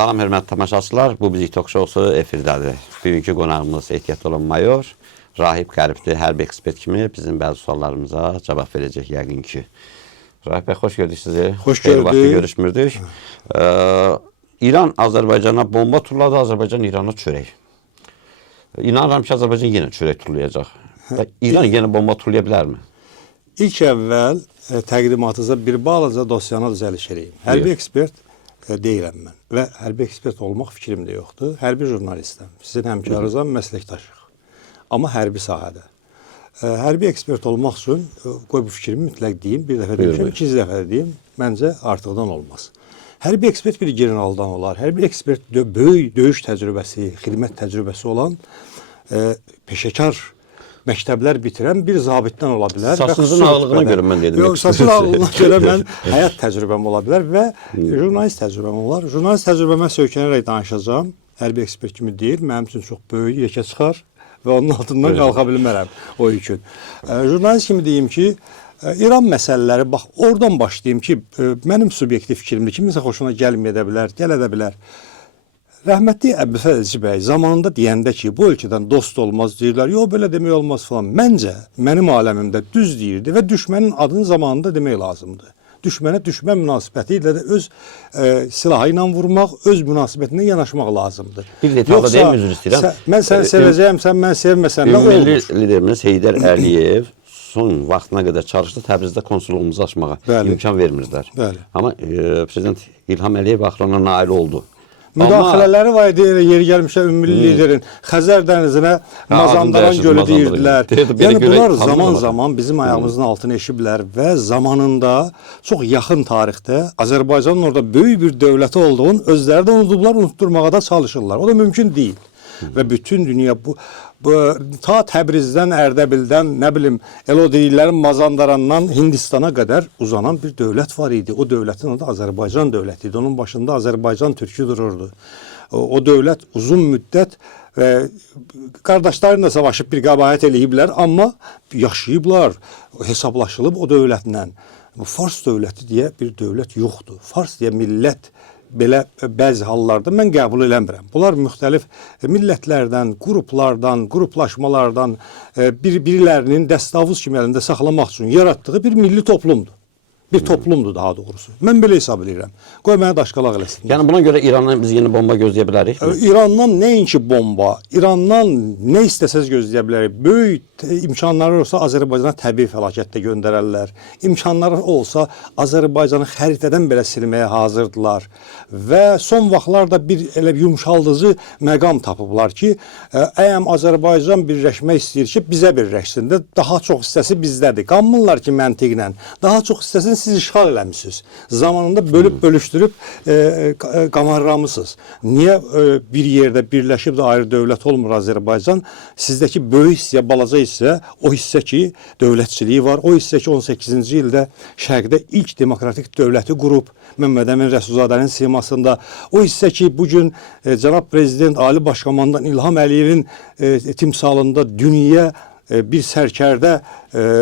Salam hörmətli tamaşaçılar, bu Bizik Tok Show'su efirdədir. Bugünkü qonağımız ehtiyatlı olan mayor Rahib Qəribli, hərbi ekspert kimi bizim bəzi suallarımıza cavab verəcək yəqin ki. Rahib bəy, xoş gördük sizi. Xoş gördük. Vaxtı görüşmürdük. İran Azərbaycana bomba turladı, Azərbaycan İrana çörək. İnanıram ki, Azərbaycan yenə çörək turlayacaq. İran yenə bomba turlaya bilərmi? İlk əvvəl təqdimatınıza bir balaca dosyanı düzəliş edeyim. Hərbi ekspert deyiləm mən və hərbi ekspert olmaq fikrim də yoxdur. Hərbi jurnalistəm. Sizin həmkarınızam, məsləkdaşıq. Amma hərbi sahədə. Hərbi ekspert olmaq üçün, qoy bu fikrimi mütləq deyim, bir dəfə demişəm, ikinci dəfə deyim, məncə artıqdan olmaz. Hərbi ekspert bir generaldan olar. Hərbi ekspert böyük döyüş təcrübəsi, xidmət təcrübəsi olan peşəkar məktəblər bitirən bir zabitdən ola bilər. Saçınızın ağlığına görə mən dedim. Yox, saçın ağlığına görə mən həyat təcrübəm ola bilər və jurnalist təcrübəm olar. Jurnalist təcrübəmə söykənərək danışacağım. Hərbi ekspert kimi deyil, mənim üçün çox böyük yekə çıxar və onun altından qalxa bilmərəm o yükün. Jurnalist kimi deyim ki, İran məsələləri, bax, oradan başlayayım ki, mənim subyektiv fikrimdir. Kiminsə xoşuna gəlməyə də bilər, gələ də bilər. Rəhmətli Əbdülfəz bəy zamanında deyəndə ki, bu ölkədən dost olmaz deyirlər, yox belə demək olmaz falan. Məncə, mənim aləmimdə düz deyirdi və düşmənin adını zamanında demək lazımdır. Düşmənə düşmən münasibəti ilə də öz silahı ilə vurmaq, öz münasibətinə yanaşmaq lazımdır. Bir detalda deyim, üzr istəyirəm. Mən səni sevəcəyəm, sən mən sevməsən nə olur? Milli liderimiz Heydər Əliyev son vaxtına qədər çalışdı Təbrizdə konsulluğumuzu açmağa. İmkan vermirdilər. Amma Prezident İlham Əliyev axırına nail oldu. Müdaxilələri var idi, yeri gəlmişə ümmülli liderin Xəzər dənizinə Mazandaran gölü deyirdilər. Yəni bunlar zaman-zaman bizim ayağımızın altına eşiblər və zamanında çox yaxın tarixdə Azərbaycanın orada böyük bir dövləti olduğunu özləri də unudublar, unutturmağa da çalışırlar. O da mümkün deyil. Və bütün dünya bu ta Təbrizdən, Ərdəbildən, nə bilim, o deyirlərin Mazandarandan Hindistana qədər uzanan bir dövlət var idi. O dövlətin adı Azərbaycan dövləti idi. Onun başında Azərbaycan türkü dururdu. O dövlət uzun müddət qardaşlarıyla savaşıb bir qəbahət eləyiblər, amma yaşayıblar, hesablaşılıb o dövlətlə. Fars dövləti deyə bir dövlət yoxdur. Fars deyə millət belə bəzi hallarda mən qəbul eləmirəm. Bunlar müxtəlif millətlərdən, qruplardan, qruplaşmalardan birilərinin dəstavuz kimi əlində saxlamaq üçün yaratdığı bir milli toplumdur. Bir toplumdur daha doğrusu. Mən belə hesab edirəm. Qoy mənə daşqalaq eləsin. Yəni buna görə İrandan biz yeni bomba gözləyə bilərik mi? İrandan nəinki bomba, İrandan nə istəsəz gözləyə bilərik. Böyük imkanları olsa Azərbaycana təbii fəlakət də göndərərlər. İmkanları olsa Azərbaycanı xəritədən belə silməyə hazırdılar. Və son vaxtlarda bir elə yumşaldıcı məqam tapıblar ki, əgər Azərbaycan birləşmək istəyir ki, bizə birləşsin də, daha çox hissəsi bizdədir. Qanmırlar ki, məntiqlə. Daha çox hissəsini siz işğal eləmişsiniz. Zamanında bölüb-bölüşdürüb qamarramısınız. Niyə bir yerdə birləşib də ayrı dövlət olmur Azərbaycan? Sizdəki böyük hissə, balaca hissə, o hissə ki, dövlətçiliyi var. O hissə ki, 18-ci ildə Şərqdə ilk demokratik dövləti qurub, Məmməd Əmin Rəsulzadənin simasında. O hissə ki, bugün cənab prezident Ali Başkomandan İlham Əliyevin timsalında dünya bir sərkərdə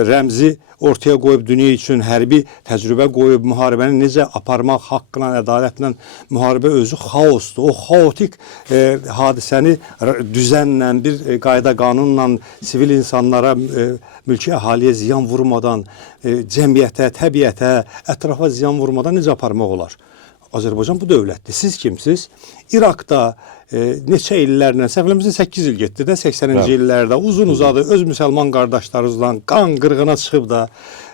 rəmzi ortaya qoyub dünya üçün hərbi təcrübə qoyub, müharibəni necə aparmaq haqqla, ədalətlə müharibə özü xaosdur. O xaotik hadisəni düzənlə, bir qayda qanunla sivil insanlara, mülki əhaliyə ziyan vurmadan, cəmiyyətə, təbiətə, ətrafa ziyan vurmadan necə aparmaq olar? Azərbaycan bu dövlətdir. Siz kimsiz? İraqda neçə illərlə, səhvlərimizin 8 il getdi də 80-ci illərdə uzun uzadı öz müsəlman qardaşlarımızla qan qırğına çıxıb da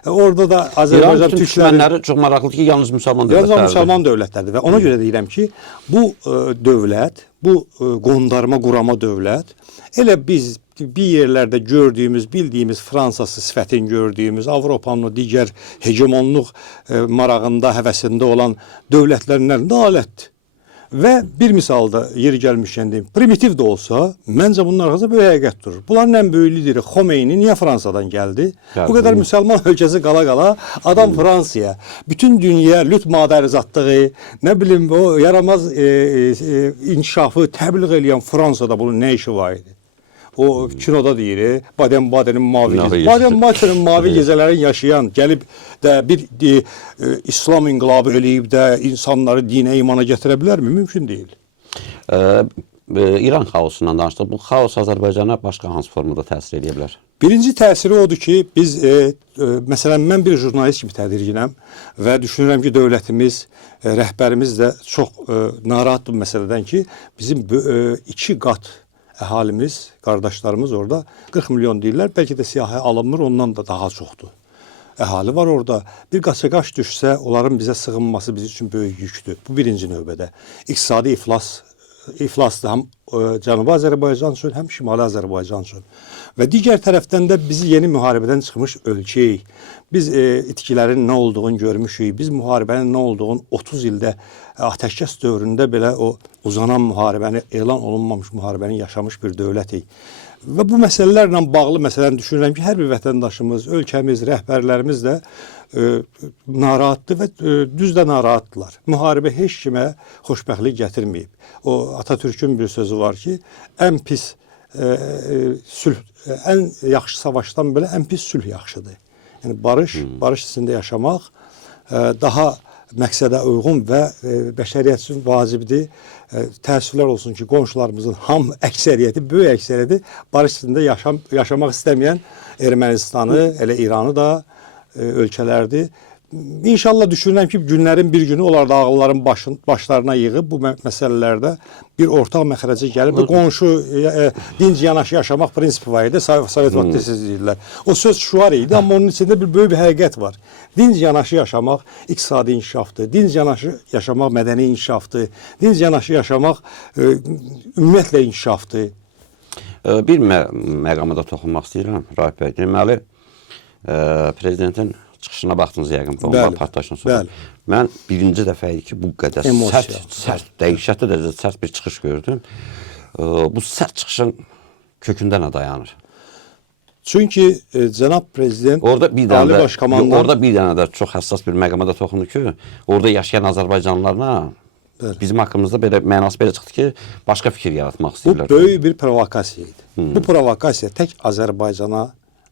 orada da Azərbaycan türkləri çox maraqlıdır ki, yalnız müsəlman dövlətlərdir. Yalnız müsəlman dövlətlərdir və ona görə deyirəm ki, bu dövlət, bu qondarma qurama dövlət elə biz bir yerlərdə gördüyümüz, bildiyimiz Fransası sifətin gördüyümüz, Avropanın o digər hegemonluq marağında, həvəsində olan dövlətlərindən alətdir. Və bir misalda yeri gəlmişkən deyim, primitiv də olsa, məncə bunun arxasında böyük həqiqət durur. Bunların ən böyük lideri Xomeyni niyə Fransadan gəldi? Bu qədər müsəlman ölkəsi qala-qala adam Fransaya, bütün dünya lüt madəri zatdığı, nə bilim o yaramaz inkişafı təbliğ edən Fransada bunun nə işi var idi? o kinoda deyir, Baden-Badenin mavi Mavi gecələri. gecəsi. Baden-Badenin mavi gecələrin yaşayan, gəlib də bir İslam inqilabı eləyib də insanları dinə, imana gətirə bilərmi? Mümkün deyil. İran xaosundan danışdıq. Bu xaos Azərbaycana başqa hansı formada təsir edə bilər? Birinci təsiri odur ki, biz, məsələn, mən bir jurnalist kimi tədirginəm və düşünürəm ki, dövlətimiz, rəhbərimiz də çox narahat bu məsələdən ki, bizim 2 qat əhalimiz, qardaşlarımız orada 40 milyon deyirlər, bəlkə də siyahı alınmır, ondan da daha çoxdur. Əhali var orada. Bir qaça-qaç düşsə, onların bizə sığınması bizim üçün böyük yükdür. Bu birinci növbədə. İqtisadi iflasdır həm Cənubi Azərbaycan üçün, həm Şimali Azərbaycan üçün. Və digər tərəfdən də bizi yeni müharibədən çıxmış ölkəyik. Biz itkilərin nə olduğunu görmüşük. Biz müharibənin nə olduğunu 30 ildə atəşkəs dövründə belə o uzanan müharibəni, elan olunmamış müharibəni yaşamış bir dövlətik. Və bu məsələlərlə bağlı məsələn düşünürəm ki, hər bir vətəndaşımız, ölkəmiz, rəhbərlərimiz də narahatdır və düz də narahatdırlar. Müharibə heç kimə xoşbəxtlik gətirməyib. O Atatürk'ün bir sözü var ki, ən pis sülh, ən yaxşı savaşdan belə ən pis sülh yaxşıdır. Yəni barış içində yaşamaq daha məqsədə uyğun və bəşəriyyət üçün vacibdir. Təəssüflər olsun ki, qonşularımızın əksəriyyəti, böyük əksəriyyəti barış içində yaşamaq istəməyən Ermənistanı, elə İranı da ölkələrdir. İnşallah düşünürəm ki, günlərin bir günü onlar da ağılların başlarına yığıb bu məsələlərdə bir ortaq məxrəcə gəlib və qonşu dinc yanaşı yaşamaq prinsipi var idi. Sovet vaxtı siz deyirlər. O söz şüar idi, amma onun içində böyük bir həqiqət var. Dinc yanaşı yaşamaq iqtisadi inkişafdır. Dinc yanaşı yaşamaq mədəni inkişafdır. Dinc yanaşı yaşamaq ümumiyyətlə inkişafdır. Bir məqama da toxunmaq istəyirəm, Rahib bəy. Deməli, prezidentin çıxışına baxdınız yəqin bomba partlayışından sonra. Mən birinci dəfə idi ki, bu qədər sərt, dəhşətli dərəcədə sərt bir çıxış gördüm. Bu sərt çıxışın kökündə nə dayanır? Çünki cənab prezident orada bir dənə də çox həssas bir məqama da toxundu ki, orada yaşayan Azərbaycanlılarla bizim haqqımızda belə mənası belə çıxdı ki, başqa fikir yaratmaq istəyirlər. Bu böyük bir provokasiya idi. Bu provokasiya tək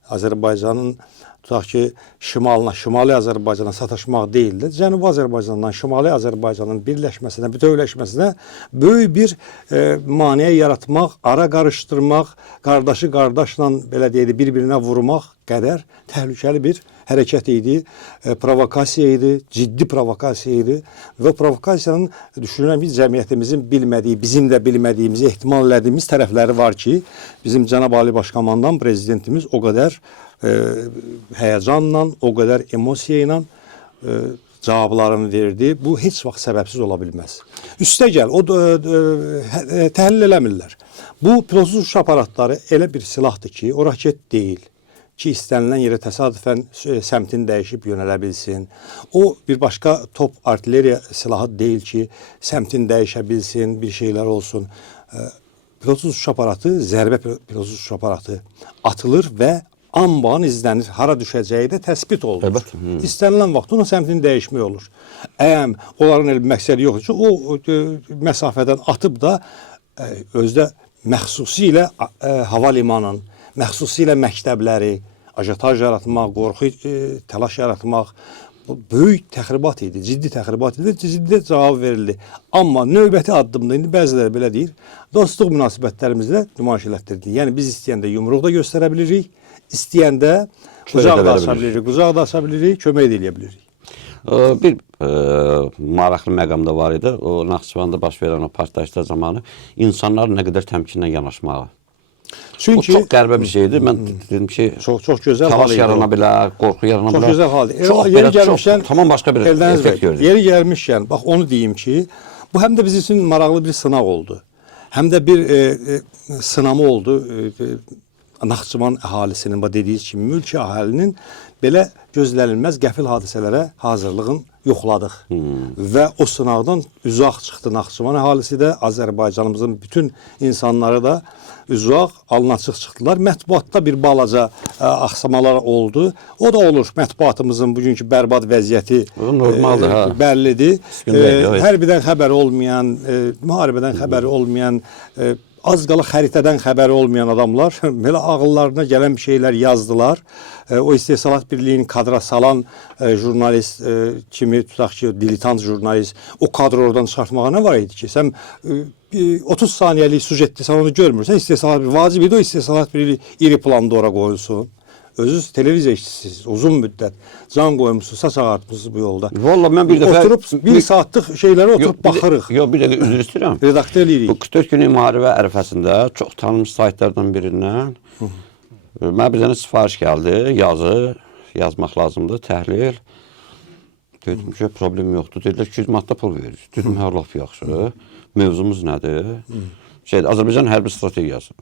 Azərbaycanın tutaq ki, Şimali Azərbaycana sataşmaq deyildi. Cənubi Azərbaycandan Şimali Azərbaycanın birləşməsinə, bütövləşməsinə böyük bir maneə yaratmaq, ara qarışdırmaq, qardaşı qardaşla belə deyək, bir-birinə vurmaq qədər təhlükəli bir hərəkət idi, provokasiya idi, ciddi provokasiya idi və provokasiyanın düşünürəm ki, cəmiyyətimizin bilmədiyi, bizim də bilmədiyimiz, ehtimal elədiyimiz tərəfləri var ki, bizim Cənab Ali Başkomandan prezidentimiz o qədər həyəcanla, o qədər emosiya ilə cavablarını verdi. Bu heç vaxt səbəbsiz ola bilməz. Üstəgəl, o təhlil eləmirlər. Bu pilotsuz uçuş aparatları elə bir silahdır ki, o raket deyil ki, istənilən yerə təsadüfən səmtini dəyişib yönələ bilsin. O bir başqa top artilleriya silahı deyil ki, səmtini dəyişə bilsin, bir şeylər olsun. Pilotsuz uçuş aparatı, zərbə pilotsuz uçuş aparatı atılır və anban izlənir, hara düşəcəyi də təsbit olunur. İstənilən vaxt onun səmtini dəyişmək olur. Əgər onların elə bir məqsədi yoxdur ki, o məsafədən atıb da özdə məxsusilə hava limanın, məxsusilə məktəbləri, ajotaj yaratmaq, qorxu, təlaş yaratmaq böyük təxribat idi, ciddi təxribat idi, ciddi cavab verildi. Amma növbəti addımda, indi bəziləri belə deyir, dostluq münasibətlərimizlə nümayiş elətdirdik. Yəni biz istəyəndə yumruq da göstərə bilirik, istəyəndə qucaq da aça bilirik, kömək də eləyə bilirik. Bir maraqlı məqam da var idi. O Naxçıvanda baş verən o partlayışlar zamanı insanlar nə qədər təmkinlə yanaşmağı. Çünki o çox qəribə bir şeydir. Mən dedim ki, çox gözəl talaş yarana bilər, qorxu yarana bilər. Çox gözəl haldır. Yeri gəlmişkən, tamam başqa bir effekt gördük. Yeri gəlmişkən, bax onu deyim ki, bu həm də bizim üçün maraqlı bir sınaq oldu. Həm də bir sınamı oldu. Naxçıvan əhalisinin, dediyiniz kimi, mülki əhalinin belə gözlənilməz qəfil hadisələrə hazırlığın yoxladıq. Və o sınaqdan uzaq çıxdı Naxçıvan əhalisi də, Azərbaycanımızın bütün insanları da uzaq, alın-açıq çıxdılar. Mətbuatda bir balaca axsamalar oldu. O da olur. Mətbuatımızın bugünkü bərbad vəziyyəti bəllidir. Hərbidən xəbəri olmayan, müharibədən xəbəri olmayan az qala xəritədən xəbəri olmayan adamlar belə ağıllarına gələn bir şeylər yazdılar. O İstehsalat Birliyinin kadra salan jurnalist kimi, tutaq ki, diletant jurnalist o kadro oradan çıxartmağa nə var idi ki? Sən 30 saniyəlik sujetdə sən onu görmürsən, İstehsalat Birliyi vacib idi o İstehsalat Birliyi iri planda ora qoyulsun. Özünüz televiziya işçisiniz, uzun müddət can qoymusunuz, saç ağartmışsınız bu yolda. Vallahi mən bir dəfə oturup bir saatlıq şeylərə oturup baxırıq. Yox, bir dəqiqə üzr istəyirəm. Redaktör eləyirik. Bu 44 günlük müharibə ərəfəsində çox tanınmış saytlardan birindən mənə bir dənə sifariş gəldi, yazı yazmaq lazımdır, təhlil. Dedim ki, problem yoxdur. Dedilər 200 manatda pul verir. Dedim, hə, laf yaxşı. Mövzumuz nədir? Azərbaycan hərbi strategiyası.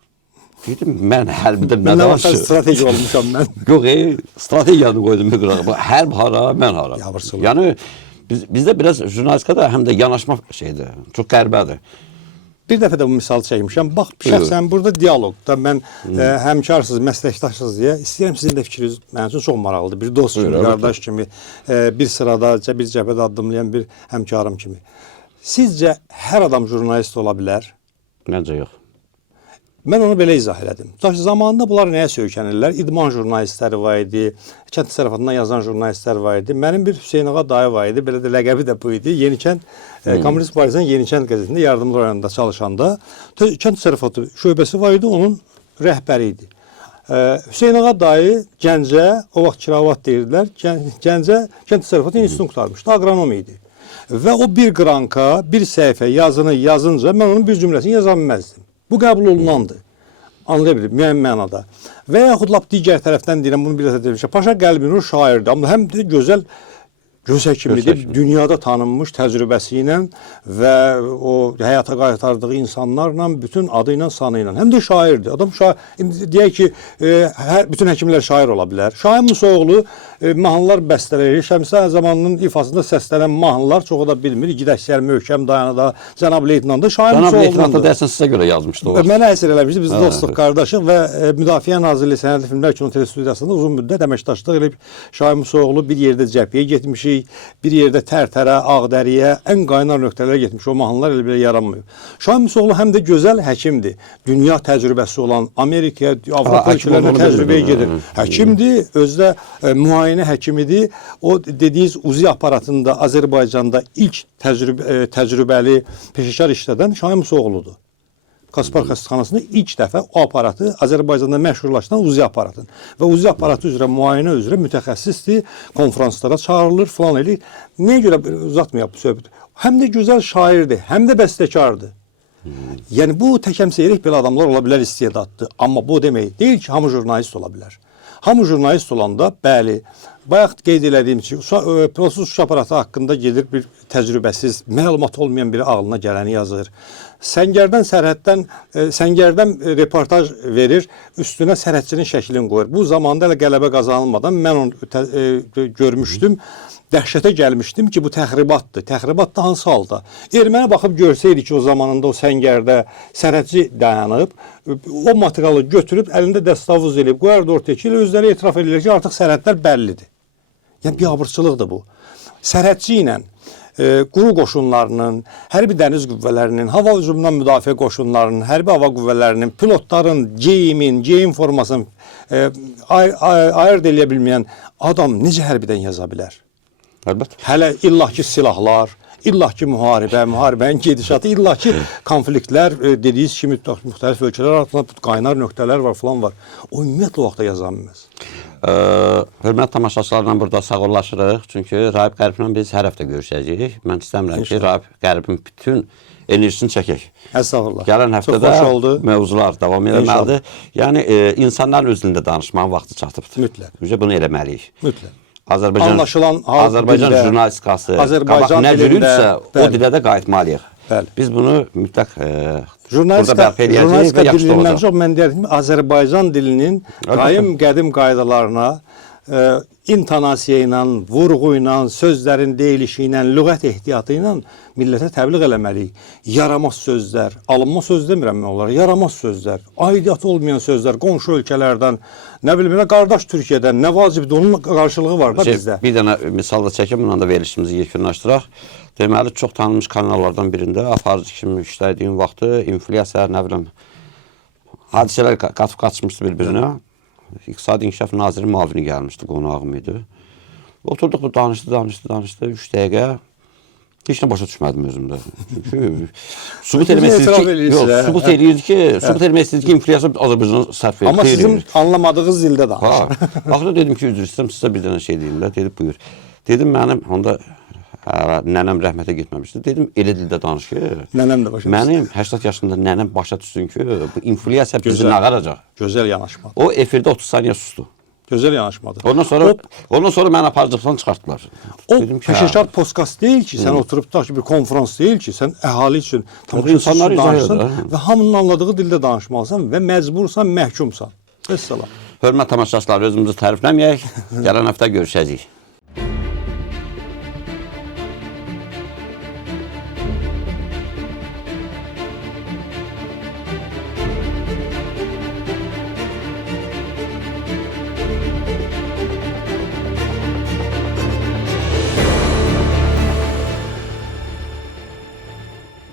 Dedim, mən hərbidə nə danışır? Strateji olmuşam mən. Yox, strategiyanı qoydum bir qırağa. Hərb hara, mən hara. Yavırsılıq. Yəni, bizdə biraz jurnalistikada həm də yanaşma şeydir, çox qəribədir. Bir dəfə də bu misal çəkmişəm. Bax, şəxsən burada dialoqda mən həmkarsız, məsləkdaşsız deyə istəyirəm sizin də fikriniz mənim üçün çox maraqlıdır. Bir dost kimi, qardaş kimi, bir sırada, bir cəbhədə addımlayan bir həmkarım kimi. Sizcə hər adam jurnalist ola bilər? Məncə yox. Mən onu belə izah elədim. Zamanında bunlar nəyə söykənirlər? İdman jurnalistləri var idi, kənd təsərrüfatından yazan jurnalistlər var idi. Mənim bir Hüseyn Ağa dayı var idi, belə də ləqəbi də bu idi. Yenikənd, Kommunist Partizanın Yenikənd qəzetində yardımcı rayonunda çalışanda kənd təsərrüfatı şöbəsi var idi, onun rəhbəri idi. Hüseyn Ağa dayı Gəncə, o vaxt Kiravat deyirdilər, Gəncə kənd təsərrüfatı institutunu qurtarmışdı, agronom idi. Və o bir qranka, bir səhifə yazını yazınca mən onun bir cümləsini yaza bilməzdim. Bu qəbul olunandır. Anlaya bilir, müəyyən mənada. Və yaxud lap digər tərəfdən deyirəm, bunu bir dəfə demişəm. Paşa Qəlbinur şairdir, amma həm də gözəl göz həkimidir. Dünyada tanınmış təcrübəsi ilə və o həyata qaytardığı insanlarla, bütün adı ilə, sanı ilə. Həm də şairdir. Adam şair, deyək ki, bütün həkimlər şair ola bilər. Şahin Musoğlu mahnılar bəstələyir. Şəmsə zamanının ifasında səslənən mahnılar çoxu da bilmir. Gidəksər, möhkəm, dayanada, Cənab Leytenant da Şahin Musoğlu'ndur. Cənab Leytenant da dərsən sizə görə yazmışdı o. Mənə əsir eləmişdi. Biz dostluq qardaşıq və Müdafiə Nazirliyi Sənədli Filmlər Kino Telestudiyasında uzun müddət əməkdaşlıq edib Şahin Musoğlu bir yerdə cəbhəyə getmişik, bir yerdə Tərtərə, Ağdəriyə, ən qaynar nöqtələrə getmiş. O mahnılar elə belə yaranmıyor. Şahin Musoğlu həm də gözəl həkimdir. Dünya təcrübəsi olan Amerikaya, Avropa ölkələrinə təcrübəyə gedir. Həkimdir, özdə müayinə həkimidir. O dediyiniz UZI aparatında Azərbaycanda ilk təcrübəli peşəkar işlədən Şahin Musoğludur. Kaspar xəstəxanasında ilk dəfə o aparatı Azərbaycanda məşhurlaşdıran UZI aparatın. Və UZI aparatı üzrə, müayinə üzrə mütəxəssisdir, konfranslara çağırılır, falan eləyir. Nəyə görə uzatmayaq bu söhbəti? Həm də gözəl şairdir, həm də bəstəkardır. Yəni bu təkəmsəyirək belə adamlar ola bilər, istedaddır. Amma bu demək deyil ki, hamı jurnalist ola bilər. Hamı jurnalist olanda, bəli, bayaq qeyd elədiyim ki, pilotsuz uçuş aparatı haqqında gedir bir təcrübəsiz, məlumat olmayan biri ağlına gələni yazır. Səngərdən reportaj verir, üstünə sərhədçinin şəklini qoyur. Bu zamanda elə qələbə qazanılmadan mən onu görmüşdüm. Dəhşətə gəlmişdim ki, bu təxribatdır. Təxribat da hansı halda? Erməni baxıb görsəydi ki, o zamanında o səngərdə sərhədçi dayanıb, o materialı götürüb, əlində dəstavuz eləyib, qoyardı ortaya ki, özləri etiraf edirlər ki, artıq sərhədlər bəllidir. Yəni, biabırçılıqdır bu. Sərhədçi ilə quru qoşunlarının, hərbi dəniz qüvvələrinin, hava hücumundan müdafiə qoşunlarının, hərbi hava qüvvələrinin, pilotların, geyim formasını ayırt eləyə bilməyən adam necə hərbidən yaza bilər? Əlbəttə. Hələ illaki silahlar, illaki müharibə, müharibənin gedişatı, illaki konfliktlər, dediyiniz kimi müxtəlif ölkələr arasında qaynar nöqtələr var, falan var. O ümumiyyətlə o vaxtda yaza bilməz. Hörmətli tamaşaçılarla burada sağollaşırıq. Çünki Rahib Qəriblə biz hər həftə görüşəcəyik. Mən istəmirəm ki, Rahib Qəribin bütün enerjisini çəkək. Estağfurullah. Gələn həftədə mövzular davam eləməlidir. Yəni, insanların özündə danışmağın vaxtı çatıbdır. Mütləq. Bunu eləməliyik. Mütləq. Azərbaycan jurnalistikası qabaq nə cürüdürsə, o dilə də qayıtmalıyıq. Biz bunu mütləq burada bərpa eləyəcəyik və yaxşı olacaq. Çox mən deyərdim, Azərbaycan dilinin qədim qaydalarına, intonasiya ilə, vurğu ilə, sözlərin deyilişi ilə, lüğət ehtiyatı ilə millətə təbliğ eləməliyik. Yaramaz sözlər, alınma söz demirəm mən onlara, yaramaz sözlər, aidiyyatı olmayan sözlər, qonşu ölkələrdən, nə bilim, qardaş Türkiyədən, nə vacibdir, onun qarşılığı var da bizdə. Bir dənə misal da çəkim, bundan da verilişimizi yekunlaşdıraq. Deməli, çox tanınmış kanallardan birində aparıcı kimi işlədiyim vaxtı inflyasiya, nə bilim, hadisələr qatıb qaçmışdı bir-birinə. İqtisadi İnkişaf Naziri müavini gəlmişdi, qonağım idi. Oturduq, bu danışdı 3 dəqiqə. Heç nə başa düşmədim özümdə. Çünki sübut eləyirdi ki, inflyasiya Azərbaycana sərf edir. Amma sizin anlamadığınız dildə danışır. Axırda dedim ki, üzr istəyirəm, sizə bir dənə şey deyim də. Dedi, buyur. Dedim, mənim onda nənəm rəhmətə getməmişdi. Dedim, elə dildə danış ki, Nənəm də başa düşsün. mənim 80 yaşında nənəm başa düşsün ki, bu inflyasiya bizi nağaracaq. Gözəl yanaşmadır. O efirdə 30 saniyə sustu. Gözəl yanaşmadır. Ondan sonra məni aparıcıqdan çıxartdılar. O peşəkar podkast deyil ki, sən oturub da bir konfrans deyil ki, sən əhali üçün insanlar danışsan və hamının anladığı dildə danışmalısan və məcbursan, məhkumsan. Vəssalam. Hörmət tamaşaçılar, özümüzü tərifləməyək. Gələn həftə görüşəcəyik.